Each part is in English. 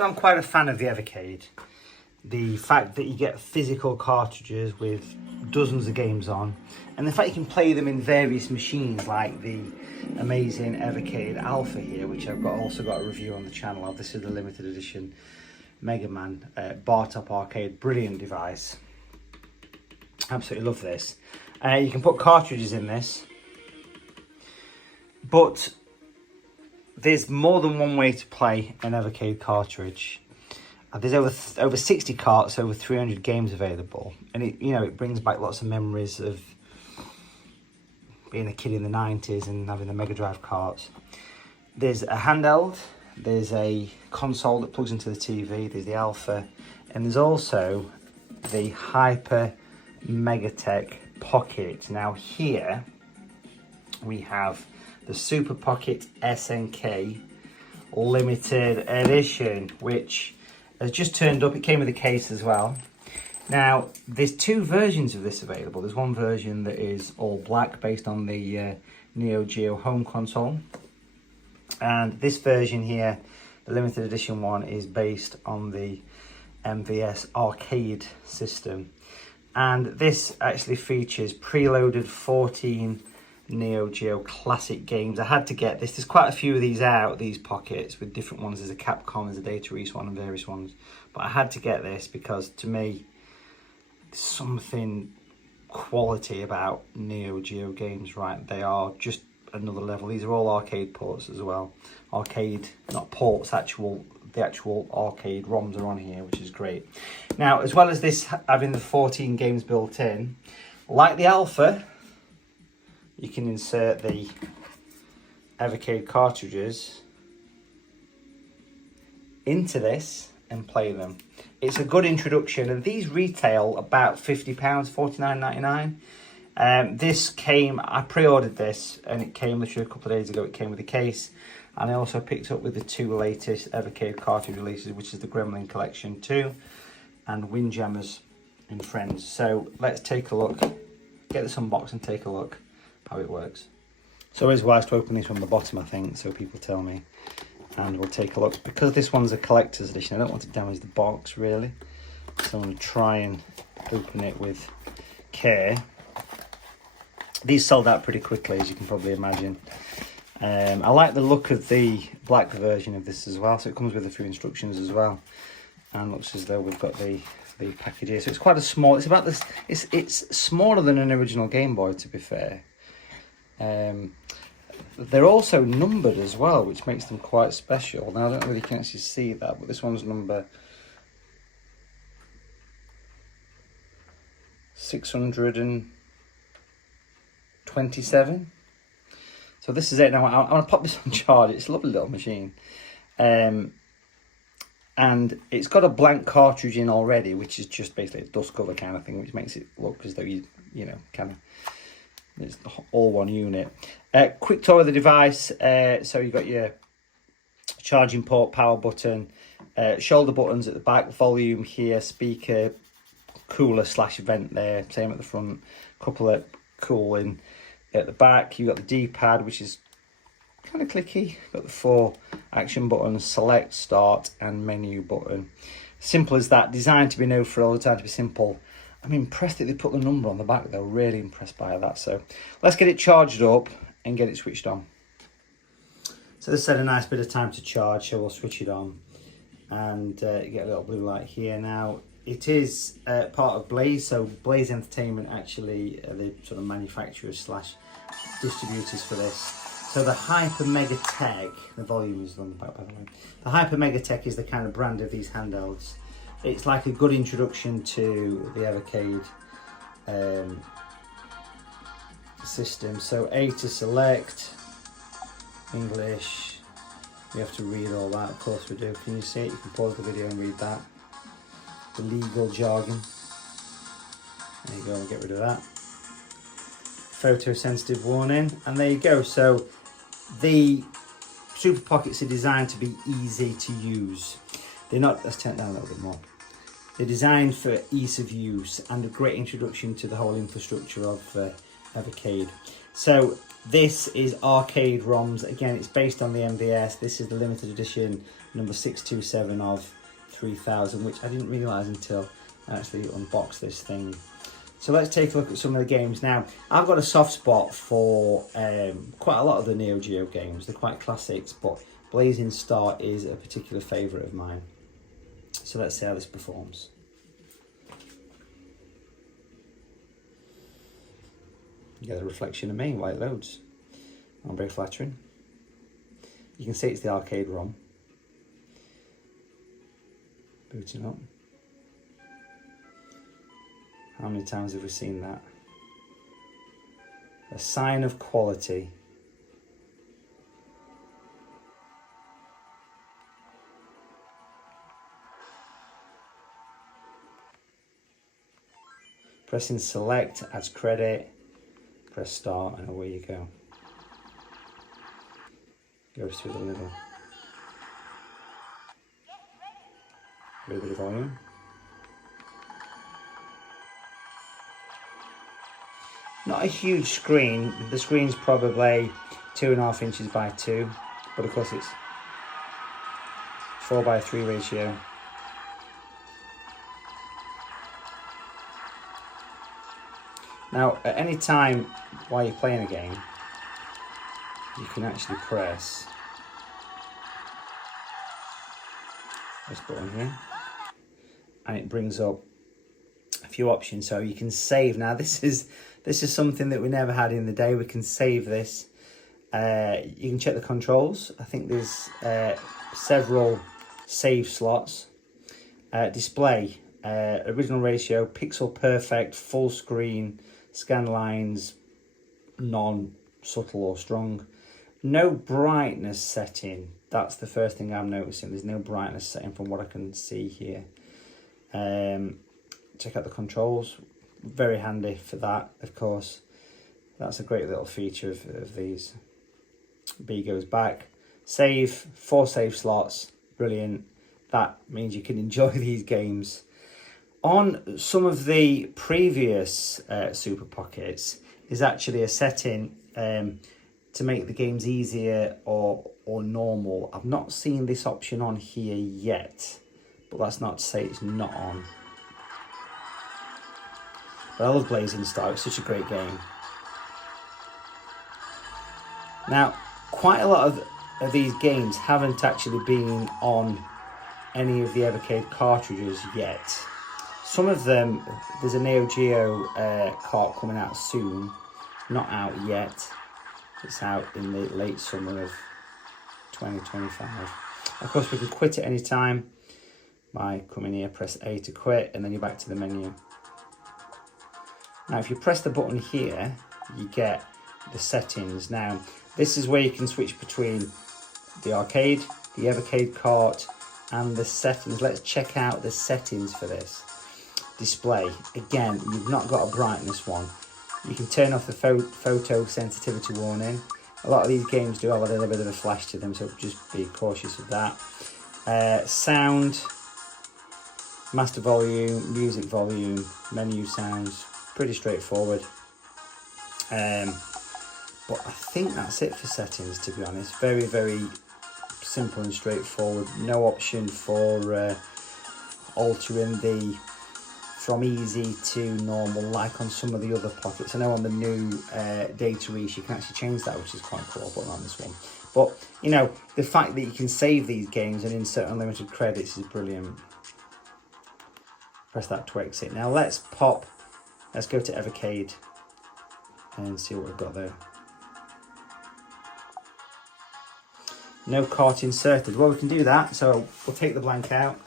So I'm quite a fan of the Evercade. The fact that you get physical cartridges with dozens of games on, and the fact you can play them in various machines, like the amazing Evercade Alpha here, which I've also got a review on the channel of. This is the limited edition Mega Man bar top arcade, brilliant device. Absolutely love this. You can put cartridges in this, but there's more than one way to play an Evercade cartridge. There's over 60 carts, over 300 games available, and it brings back lots of memories of being a kid in the 90s and having the Mega Drive carts. There's a handheld, there's a console that plugs into the TV, there's the Alpha, and there's also the Hyper Megatech Pocket. Now here we have the Super Pocket SNK limited edition, which has just turned up. It came with a case as well. Now there's two versions of this available. There's one version that is all black based on the NeoGeo home console, and this version here, the limited edition one, is based on the MVS arcade system, and this actually features preloaded 14 NeoGeo classic games. I had to get this. There's quite a few of these out, these pockets, with different ones. There's a Capcom, there's a Data East one, and various ones. But I had to get this because, to me, there's something quality about NeoGeo games, right? They are just another level. These are all arcade ports as well. Arcade, not ports, the actual arcade ROMs are on here, which is great. Now, as well as this having the 14 games built in, like the Alpha, you can insert the Evercade cartridges into this and play them. It's a good introduction, and these retail about £50, $49.99. This came, I pre-ordered this, and it came literally a couple of days ago. It came with a case, and I also picked up with the two latest Evercade cartridge releases, which is the Gremlin Collection 2 and Windjammers and Friends. So let's take a look, get this unboxed and take a look how it works. So it's wise to open these from the bottom, I think, so people tell me, and we'll take a look. Because this one's a collector's edition, I don't want to damage the box really, so I'm going to try and open it with care. These sold out pretty quickly, as you can probably imagine. I like the look of the black version of this as well, so it comes with a few instructions as well, and looks as though we've got the package here. So it's quite a small, it's about this, it's smaller than an original Game Boy, to be fair. They're also numbered as well, which makes them quite special. Now I don't know if you can actually see that, but this one's number 627. So this is it. Now I'm going to pop this on charge. It's a lovely little machine, and it's got a blank cartridge in already, which is just basically a dust cover kind of thing, which makes it look as though you kind of, it's all one unit. Quick tour of the device. So you've got your charging port, power button, shoulder buttons at the back, volume here, speaker, cooler / vent there, same at the front, couple of cooling at the back. You've got the D-pad, which is kind of clicky. Got the 4 action buttons, select, start and menu button. Simple as that, designed to be known for all the time, to be simple. I'm impressed that they put the number on the back though, really impressed by that. So let's get it charged up and get it switched on. So this had a nice bit of time to charge, so we'll switch it on, and you get a little blue light here. Now it is part of Blaze, so Blaze Entertainment actually are the sort of manufacturers / distributors for this. So the Hyper Megatech, the volume is on the back by the way. The Hyper Megatech is the kind of brand of these handhelds. It's like a good introduction to the Evercade system. So A to select, English, we have to read all that, of course we do. Can you see it? You can pause the video and read that. The legal jargon. There you go, we'll get rid of that. Photosensitive warning, and there you go. So the Super Pockets are designed to be easy to use. They're not, let's turn it down a little bit more. They're designed for ease of use and a great introduction to the whole infrastructure of Evercade. So this is arcade ROMs. Again, it's based on the MVS. This is the limited edition number 627 of 3000, which I didn't realise until I actually unboxed this thing. So let's take a look at some of the games. Now, I've got a soft spot for quite a lot of the NeoGeo games. They're quite classics, but Blazing Star is a particular favourite of mine. So let's see how this performs. You get a reflection of me while it loads. Not very flattering. You can see it's the arcade ROM. Booting up. How many times have we seen that? A sign of quality. Pressing select adds credit. Press start and away you go. Goes through the middle. A little bit of volume. Not a huge screen. The screen's probably 2.5 inches by 2, but of course it's 4:3 ratio. Now, at any time while you're playing a game, you can actually press this button here, and it brings up a few options. So you can save. Now, this is something that we never had in the day. We can save this. You can check the controls. I think there's several save slots. Display, original ratio, pixel perfect, full screen, scan lines, non-subtle or strong. No brightness setting. That's the first thing I'm noticing. There's no brightness setting from what I can see here. Check out the controls. Very handy for that, of course. That's a great little feature of these. B goes back. Save, 4 save slots. Brilliant. That means you can enjoy these games. On some of the previous Super Pockets, there's actually a setting to make the games easier or normal. I've not seen this option on here yet, but that's not to say it's not on. But I love Blazing Star, it's such a great game. Now, quite a lot of these games haven't actually been on any of the Evercade cartridges yet. Some of them, there's a NeoGeo cart coming out soon, not out yet. It's out in the late summer of 2025. Of course, we can quit at any time by coming here, press A to quit, and then you're back to the menu. Now, if you press the button here, you get the settings. Now, this is where you can switch between the arcade, the Evercade cart, and the settings. Let's check out the settings for this. Display. Again, you've not got a brightness one. You can turn off the photo sensitivity warning. A lot of these games do have a little bit of a flash to them, so just be cautious of that. Sound, master volume, music volume, menu sounds, pretty straightforward. But I think that's it for settings, to be honest. Very, very simple and straightforward. No option for altering the from easy to normal like on some of the other pockets. I know on the new data reach you can actually change that, which is quite cool, but not on this one. But you know, the fact that you can save these games and insert unlimited credits is brilliant. Press that to exit. Now let's go to Evercade and see what we've got there. No cart inserted. Well, we can do that, so we'll take the blank out.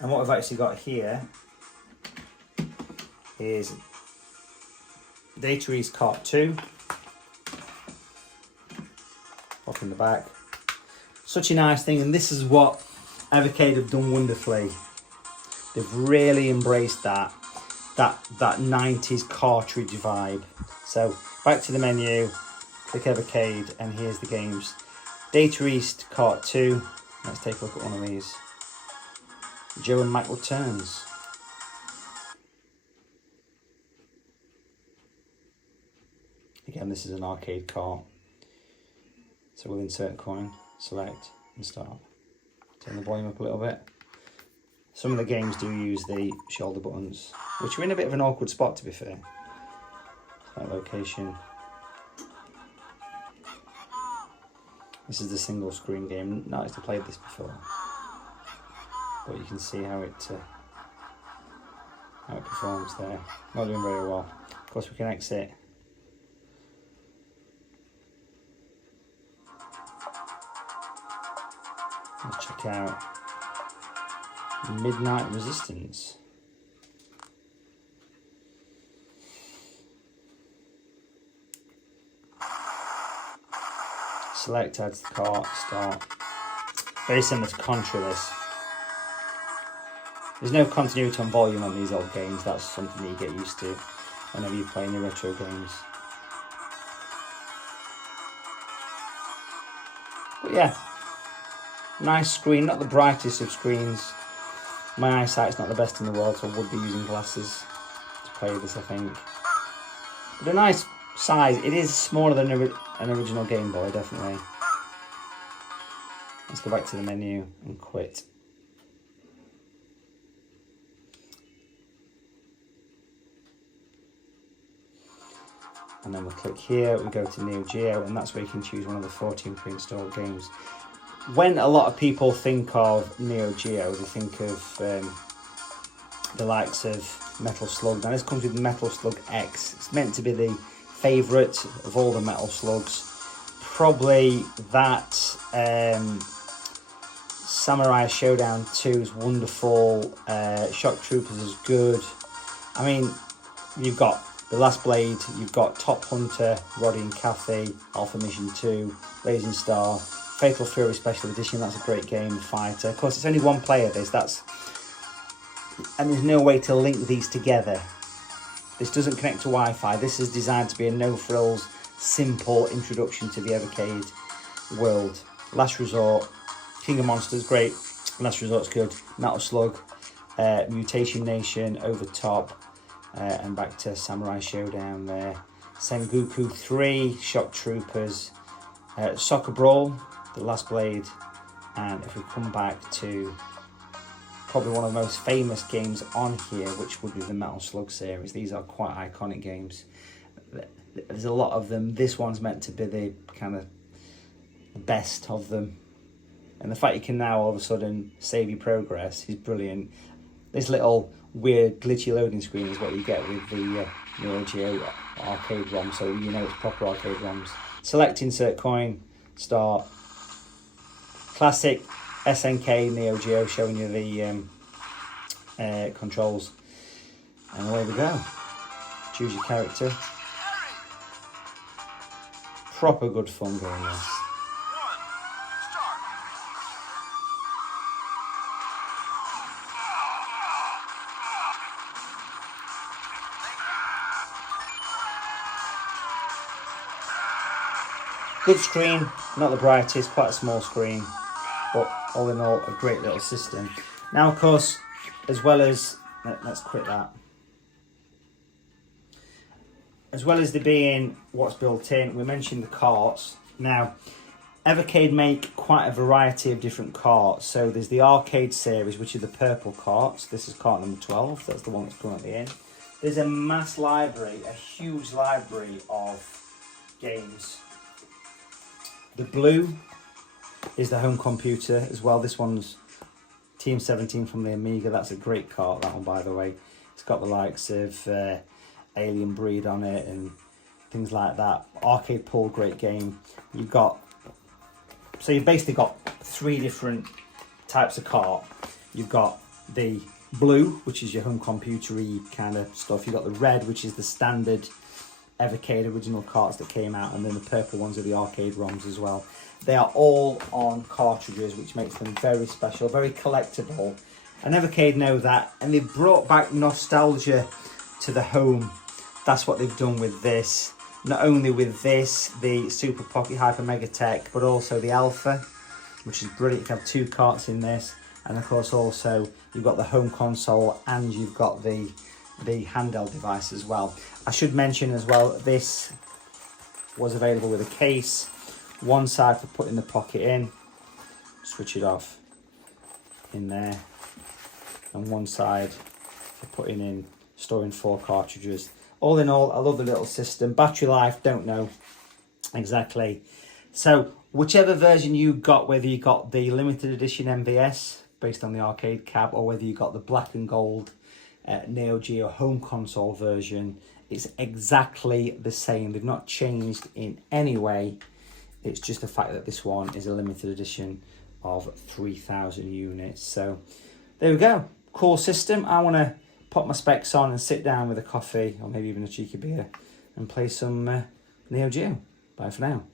And what we've actually got here is Data East Cart 2. Off in the back. Such a nice thing, and this is what Evercade have done wonderfully. They've really embraced that 90s cartridge vibe. So back to the menu, click Evercade, and here's the games. Data East Cart 2. Let's take a look at one of these. Joe and Mike Returns. this is an arcade cart. So we'll insert coin, select and start. Turn the volume up a little bit. Some of the games do use the shoulder buttons, which are in a bit of an awkward spot to be fair. That location. This is the single screen game. Not actually played this before, but you can see how it performs there. Not doing very well. Of course, we can exit. Let's check out Midnight Resistance. Select, add to the cart, start. Very similar to Contra this. There's no continuity on volume on these old games. That's something that you get used to whenever you play new retro games. But yeah, nice screen, not the brightest of screens. My eyesight's not the best in the world, so I would be using glasses to play this, I think. But a nice size. It is smaller than an original Game Boy, definitely. Let's go back to the menu and quit. And then we'll click here, we go to NeoGeo, and that's where you can choose one of the 14 pre-installed games. When a lot of people think of NeoGeo, they think of the likes of Metal Slug. Now this comes with Metal Slug X. It's meant to be the favourite of all the Metal Slugs. Probably that Samurai Showdown 2 is wonderful. Shock Troopers is good. I mean, you've got The Last Blade, you've got Top Hunter, Roddy and Cathy, Alpha Mission 2, Blazing Star, Fatal Fury Special Edition, that's a great game, Fighter. Of course, it's only one player, and there's no way to link these together. This doesn't connect to Wi-Fi. This is designed to be a no-frills, simple introduction to the Evercade world. Last Resort, King of Monsters, great. Last Resort's good. Metal Slug, Mutation Nation, Over Top, and back to Samurai Showdown there. Sengoku 3, Shock Troopers, Soccer Brawl, The Last Blade, and if we come back to probably one of the most famous games on here, which would be the Metal Slug series. These are quite iconic games. There's a lot of them. This one's meant to be the kind of best of them. And the fact you can now all of a sudden save your progress is brilliant. This little weird glitchy loading screen is what you get with the NeoGeo arcade ROM, so you know it's proper arcade ROMs. Select, insert coin, start. Classic SNK NeoGeo showing you the controls, and away we go. Choose your character. Proper good fun going this. Good screen, not the brightest, quite a small screen, but all in all, a great little system. Now, of course, as well as, let's quit that. As well as there being what's built in, we mentioned the carts. Now, Evercade make quite a variety of different carts. So there's the arcade series, which are the purple carts. This is cart number 12, that's the one that's currently in. There's a mass library, a huge library of games. The blue is the home computer as well. This one's Team 17 from the Amiga. That's a great cart, that one, by the way. It's got the likes of Alien Breed on it and things like that. Arcade Pool, great game. You've basically got three different types of cart. You've got the blue, which is your home computer-y kind of stuff. You've got the red, which is the standard Evercade original carts that came out, and then the purple ones are the arcade ROMs as well. They are all on cartridges, which makes them very special, very collectible. And Evercade know that, and they've brought back nostalgia to the home. That's what they've done with this. Not only with this, the Super Pocket Hyper Mega Tech, but also the Alpha, which is brilliant. You can have two carts in this, and of course also you've got the home console and you've got the handheld device as well. I should mention as well, this was available with a case. One side for putting the pocket in, switch it off in there, and one side for putting in, storing 4 cartridges. All in all, I love the little system. Battery life, don't know exactly. So whichever version you got, whether you got the limited edition MVS based on the arcade cab, or whether you got the black and gold NeoGeo home console version, it's exactly the same. They've not changed in any way. It's just the fact that this one is a limited edition of 3,000 units. So there we go. Cool system. I want to pop my specs on and sit down with a coffee, or maybe even a cheeky beer, and play some NeoGeo. Bye for now.